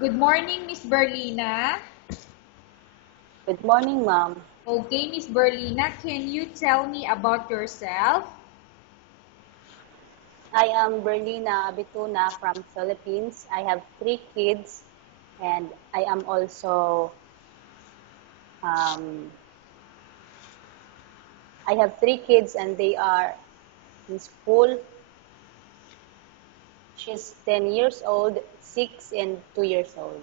Good morning, Miss Berlina. Good morning, ma'am. Okay, Miss Berlina, can you tell me about yourself? I am Berlina Bituna from Philippines. I have three kids, and I am also um, I have three kids, and they are in school. She's 10 years old, 6, and 2 years old.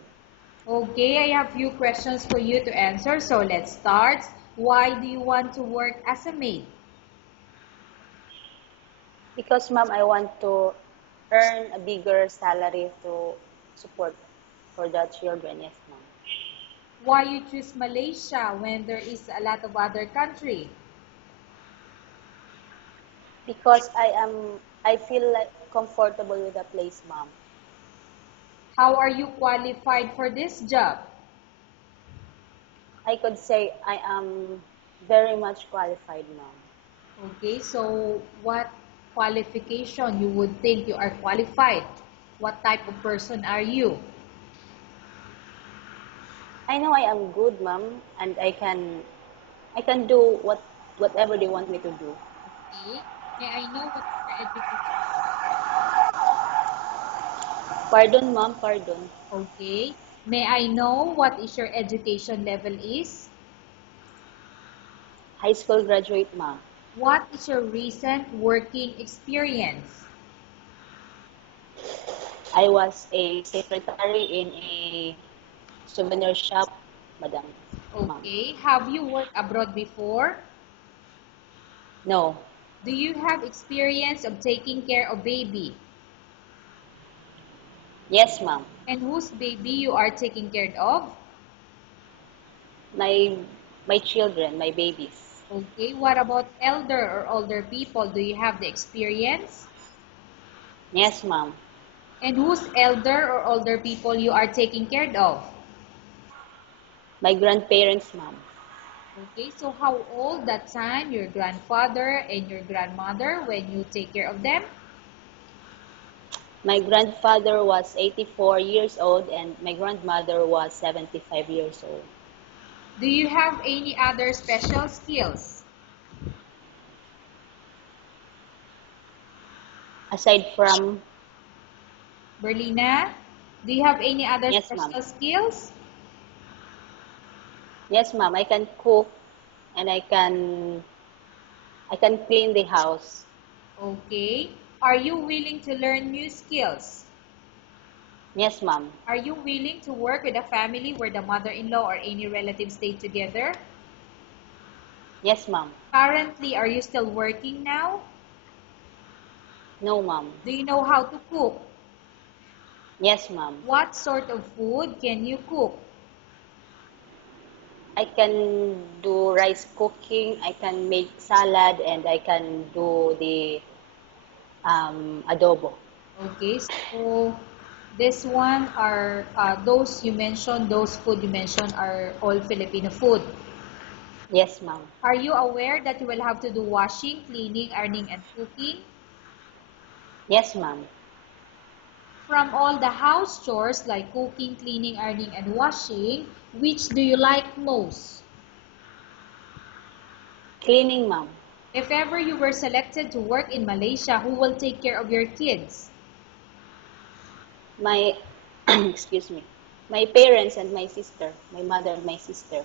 Okay, I have few questions for you to answer, so let's start. Why do you want to work as a maid? Because, ma'am, I want to earn a bigger salary to support for the children. Yes, ma'am. Why you choose Malaysia when there is a lot of other country? Because I feel like comfortable with the place, ma'am. How are you qualified for this job? I could say I am very much qualified, ma'am. Okay, so what qualification you would think you are qualified? What type of person are you? I know I am good, ma'am, and I can do whatever they want me to do. Okay, may I know what is your education? Pardon, ma'am, pardon. Okay. May I know what is your education level is? High school graduate, ma'am. What is your recent working experience? I was a secretary in a souvenir shop, madam, ma'am. Okay. Have you worked abroad before? No. Do you have experience of taking care of baby? Yes, ma'am. And whose baby you are taking care of? My my children, my babies. Okay. What about elder or older people? Do you have the experience? Yes, ma'am. And whose elder or older people you are taking care of? My grandparents, ma'am. Okay, so how old that time your grandfather and your grandmother when you take care of them? My grandfather was 84 years old and my grandmother was 75 years old. Do you have any other special skills? Aside from, Berlina, do you have any other yes, ma'am. special skills? Yes, ma'am. I can cook and I can clean the house. Okay. Are you willing to learn new skills? Yes, ma'am. Are you willing to work with a family where the mother-in-law or any relatives stay together? Yes, ma'am. Currently, are you still working now? No, ma'am. Do you know how to cook? Yes, ma'am. What sort of food can you cook? I can do rice cooking, I can make salad, and I can do the adobo. Okay, so this one are those you mentioned, those food you mentioned are all Filipino food. Yes, ma'am. Are you aware that you will have to do washing, cleaning, ironing, and cooking? Yes, ma'am. From all the house chores like cooking, cleaning, ironing, and washing, which do you like most? Cleaning, ma'am. If ever you were selected to work in Malaysia, who will take care of your kids? My, excuse me, my parents and my sister, my mother and my sister.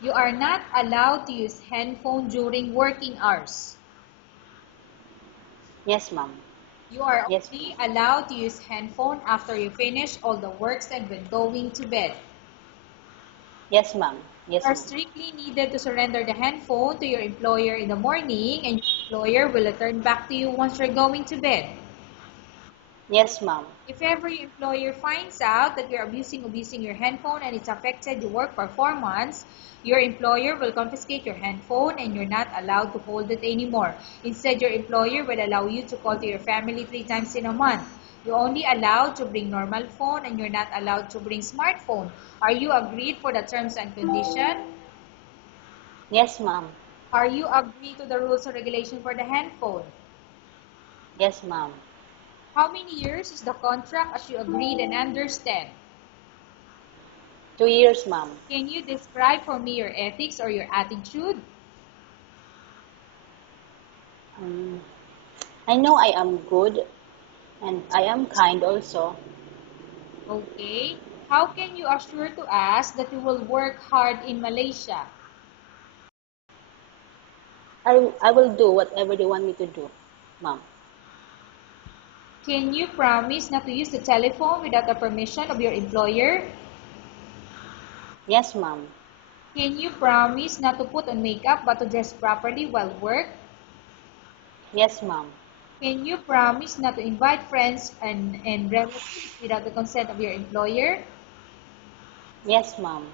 You are not allowed to use handphone during working hours. Yes, ma'am. You are Yes, only ma'am. allowed to use handphone after you finish all the works and when going to bed. Yes, ma'am. You Yes, are ma'am. strictly needed to surrender the handphone to your employer in the morning and your employer will return back to you once you're going to bed. Yes, ma'am. If ever your employer finds out that you're abusing your handphone and it's affected your work performance, your employer will confiscate your handphone and you're not allowed to hold it anymore. Instead, your employer will allow you to call to your family 3 times in a month. You're only allowed to bring normal phone and you're not allowed to bring smartphone. Are you agreed for the terms and condition? Yes, ma'am. Are you agreed to the rules and regulation for the handphone? Yes, ma'am. How many years is the contract as you agreed and understand? 2 years, ma'am. Can you describe for me your ethics or your attitude? Um, I know I am good and I am kind also. Okay. How can you assure to us that you will work hard in Malaysia? I will do whatever they want me to do, ma'am. Can you promise not to use the telephone without the permission of your employer? Yes, ma'am. Can you promise not to put on makeup but to dress properly while work? Yes, ma'am. Can you promise not to invite friends and relatives without the consent of your employer? Yes, ma'am.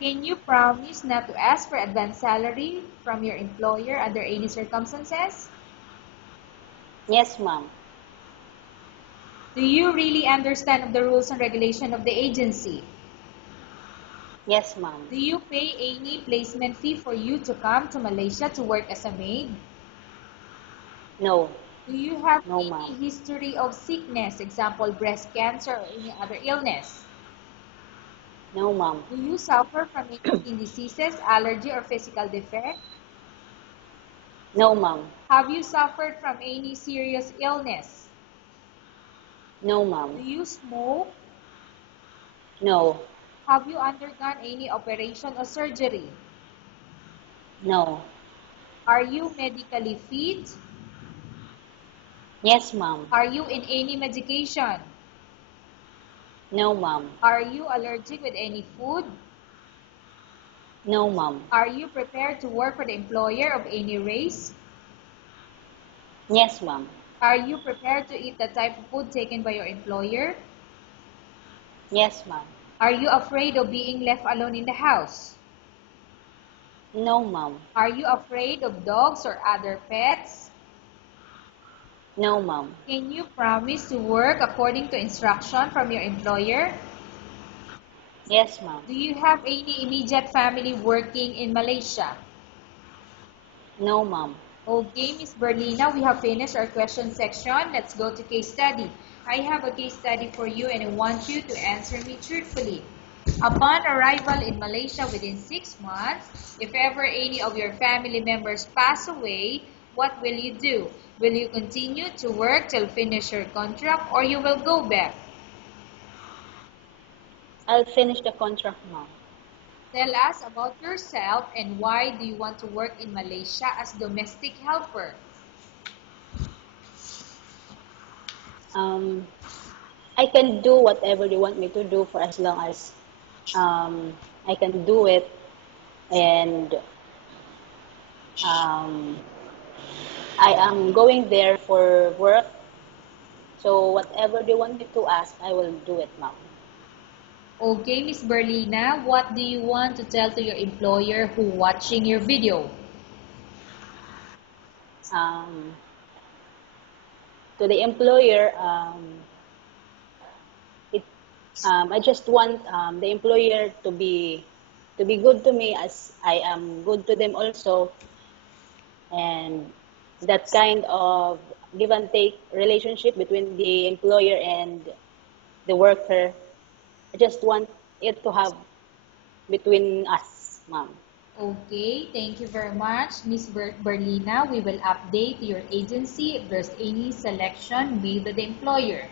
Can you promise not to ask for advance salary from your employer under any circumstances? Yes, ma'am. Do you really understand the rules and regulation of the agency? Yes, ma'am. Do you pay any placement fee for you to come to Malaysia to work as a maid? No. Do you have No, any ma'am. history of sickness, example breast cancer or any other illness? No, ma'am. Do you suffer from any skin diseases, allergy, or physical defect? No, ma'am. Have you suffered from any serious illness? No, Do ma'am. you smoke? No. Have you undergone any operation or surgery? No. Are you medically fit? Yes, ma'am. Are you in any medication? No, ma'am. Are you allergic with any food? No, ma'am. Are you prepared to work for the employer of any race? Yes, ma'am. Are you prepared to eat the type of food taken by your employer? Yes, ma'am. Are you afraid of being left alone in the house? No, ma'am. Are you afraid of dogs or other pets? No, ma'am. Can you promise to work according to instruction from your employer? Yes, ma'am. Do you have any immediate family working in Malaysia? No, ma'am. Okay, Miss Berlina, we have finished our question section. Let's go to case study. I have a case study for you and I want you to answer me truthfully. Upon arrival in Malaysia within 6 months, if ever any of your family members pass away, what will you do? Will you continue to work till finish your contract or you will go back? I'll finish the contract, ma'am. Tell us about yourself and why do you want to work in Malaysia as domestic helper? Um, I can do whatever they want me to do for as long as I can do it, and um, I am going there for work. So whatever they want me to ask, I will do it, ma'am. Okay, Miss Berlina, what do you want to tell to your employer who watching your video? Um, to the employer, it I just want the employer to be good to me as I am good to them also, and that kind of give and take relationship between the employer and the worker. I just want it to have between us, ma'am. Okay, thank you very much, Miss Berlina. We will update your agency if there's any selection made by the employer.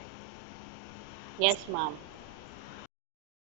Yes, ma'am.